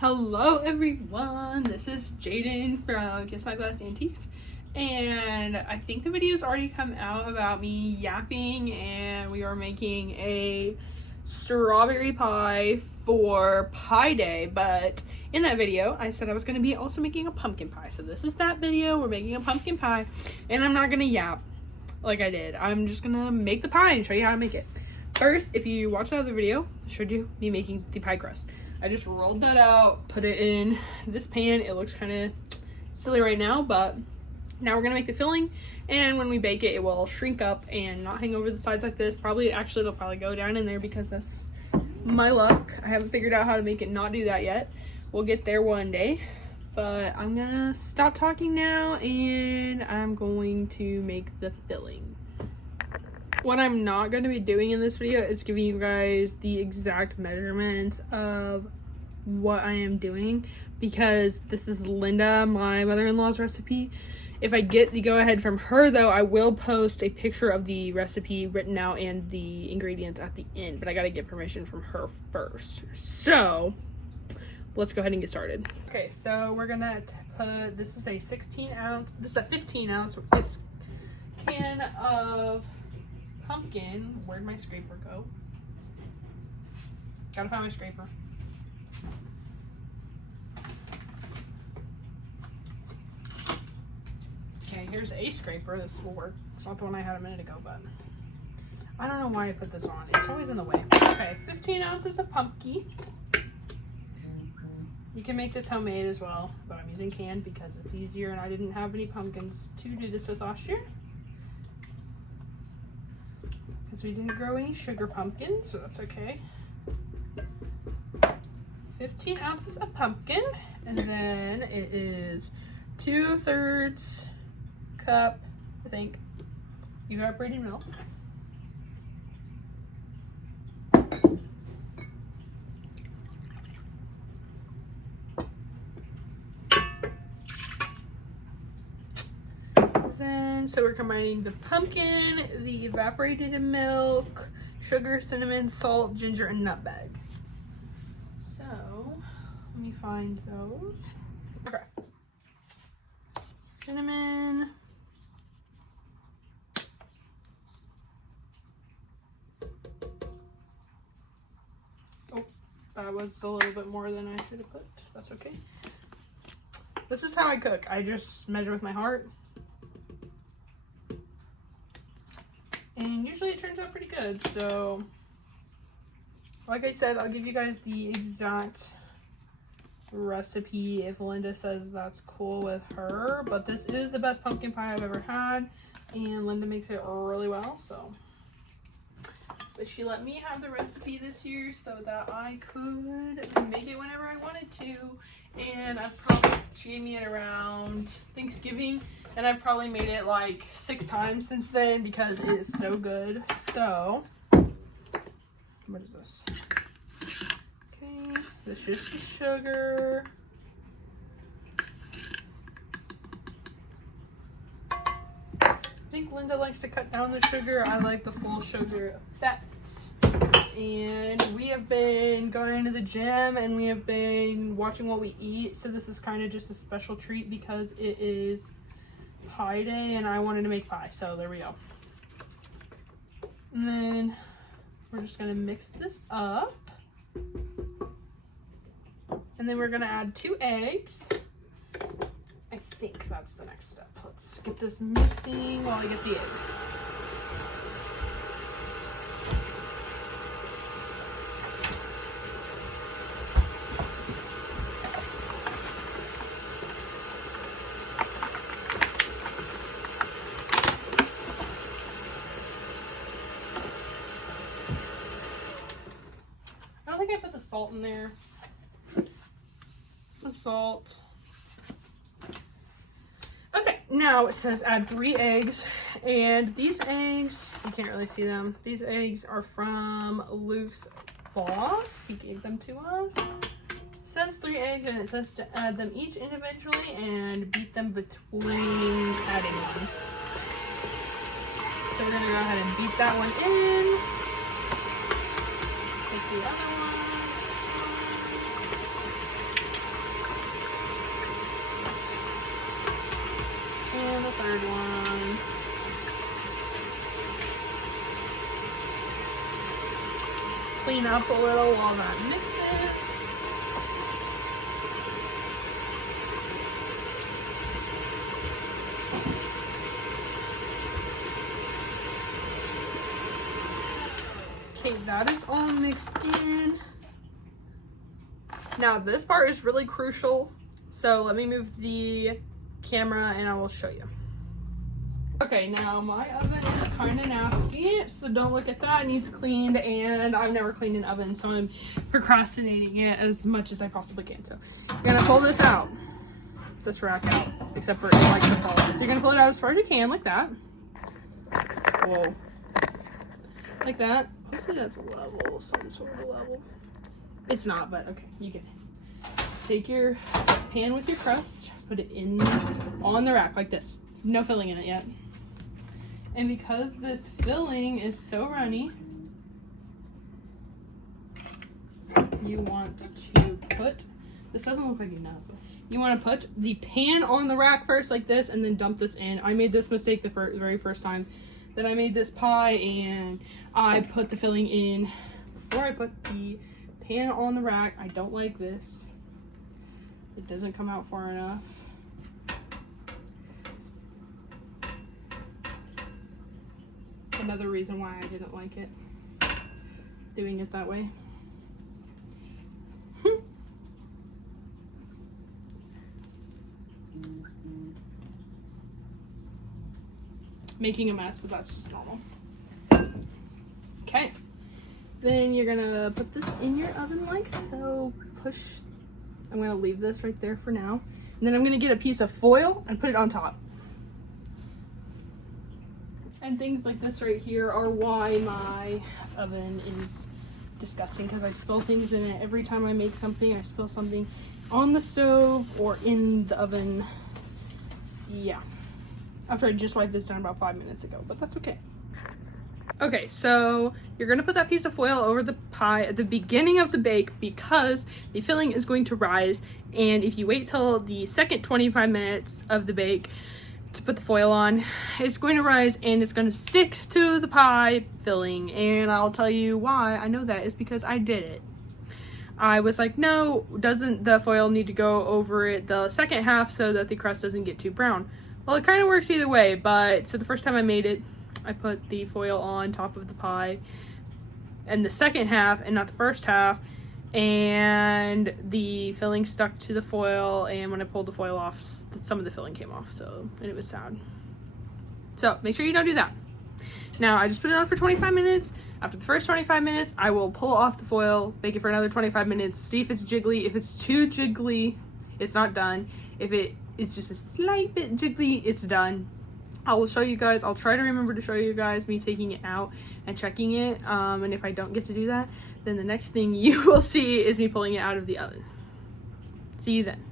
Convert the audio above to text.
Hello everyone, this is Jaden from Kiss My Glass Antiques, and I think the video's already come out about me yapping, and we are making a strawberry pie for Pie Day. But in that video I said I was going to be also making a pumpkin pie, so this is that video. We're making a pumpkin pie, and I'm not going to yap like I did. I'm just going to make the pie and show you how to make it. First, if you watched that other video, I showed you me making the pie crust. I just rolled that out, put it in this pan. It looks kind of silly right now, but now we're gonna make the filling, and when we bake it, it will shrink up and not hang over the sides like this. It'll probably go down in there because that's my luck. I haven't figured out how to make it not do that yet. We'll get there one day, but I'm gonna stop talking now and I'm going to make the filling. What I'm not going to be doing in this video is giving you guys the exact measurements of what I am doing, because this is Linda, my mother-in-law's recipe. If I get the go-ahead from her, though, I will post a picture of the recipe written out and the ingredients at the end, but I got to get permission from her first. So let's go ahead and get started. Okay, so we're going to put, this is a 15 ounce can of pumpkin. Where'd my scraper go? Gotta find my scraper. Okay, here's a scraper. This will work. It's not the one I had a minute ago, but I don't know why I put this on. It's always in the way. Okay, 15 ounces of pumpkin. You can make this homemade as well, but I'm using canned because it's easier, and I didn't have any pumpkins to do this with last year, because we didn't grow any sugar pumpkin, so that's okay. 15 ounces of pumpkin, and then it is 2/3 cup, I think, evaporated milk. So we're combining the pumpkin, the evaporated milk, sugar, cinnamon, salt, ginger, and nutmeg. So let me find those. Okay. Cinnamon. Oh, that was a little bit more than I should have put. That's okay. This is how I cook. I just measure with my heart. And usually it turns out pretty good. So, like I said, I'll give you guys the exact recipe if Linda says that's cool with her. But this is the best pumpkin pie I've ever had, and Linda makes it really well. So, but she let me have the recipe this year so that I could make it whenever I wanted to. And she gave me it around Thanksgiving. And I've probably made it like 6 times since then because it is so good. So, what is this? Okay, this is the sugar. I think Linda likes to cut down the sugar. I like the full sugar effects. And we have been going to the gym and we have been watching what we eat. So this is kind of just a special treat because it is Pie Day and I wanted to make pie, so there we go. And then we're just gonna mix this up, and then we're gonna add 2 eggs. I think that's the next step. Let's get this mixing while I get the eggs. I think I put the salt in there. Some salt. Okay, now it says add 3 eggs. And these eggs, you can't really see them. These eggs are from Luke's boss. He gave them to us. It says 3 eggs, and it says to add them each individually and beat them between adding them. So we're going to go ahead and beat that one in. Take the other one. clean up a little while that mixes. Okay, that is all mixed in. Now this part is really crucial, so let me move the camera and I will show you. Okay, now my oven is kind of nasty, so don't look at that. It needs cleaned, and I've never cleaned an oven, so I'm procrastinating it as much as I possibly can. So you're gonna pull this out, this rack out, except for it likes to fall. So you're gonna pull it out as far as you can, like that. Whoa. Like that. Hopefully that's level, some sort of level. It's not, but okay, you get it. Take your pan with your crust, put it in on the rack like this. No filling in it yet. And because this filling is so runny, you want to put, this doesn't look like enough, you want to put the pan on the rack first like this and then dump this in. I made this mistake the very first time that I made this pie, and I put the filling in before I put the pan on the rack. I don't like this. It doesn't come out far enough. Another reason why I didn't like it, doing it that way. Making a mess, but that's just normal. Okay, then you're gonna put this in your oven like so. Push, I'm gonna leave this right there for now. And then I'm gonna get a piece of foil and put it on top. And things like this right here are why my oven is disgusting, because I spill things in it. Every time I make something, I spill something on the stove or in the oven. Yeah. After I just wiped this down about 5 minutes ago, but that's okay. Okay, so you're gonna put that piece of foil over the pie at the beginning of the bake because the filling is going to rise, and if you wait till the second 25 minutes of the bake to put the foil on, it's going to rise and it's going to stick to the pie filling. And I'll tell you why I know that is because I did it. I was like, no, doesn't the foil need to go over it the second half so that the crust doesn't get too brown? Well, it kind of works either way, but so the first time I made it, I put the foil on top of the pie and the second half and not the first half, and the filling stuck to the foil, and when I pulled the foil off, some of the filling came off, so, and it was sad. So make sure you don't do that. Now I just put it on for 25 minutes. After the first 25 minutes, I will pull off the foil, bake it for another 25 minutes, see if it's jiggly. If it's too jiggly, it's not done. If it is just a slight bit jiggly, it's done. I will show you guys, I'll try to remember to show you guys me taking it out and checking it, and if I don't get to do that, then the next thing you will see is me pulling it out of the oven. See you then.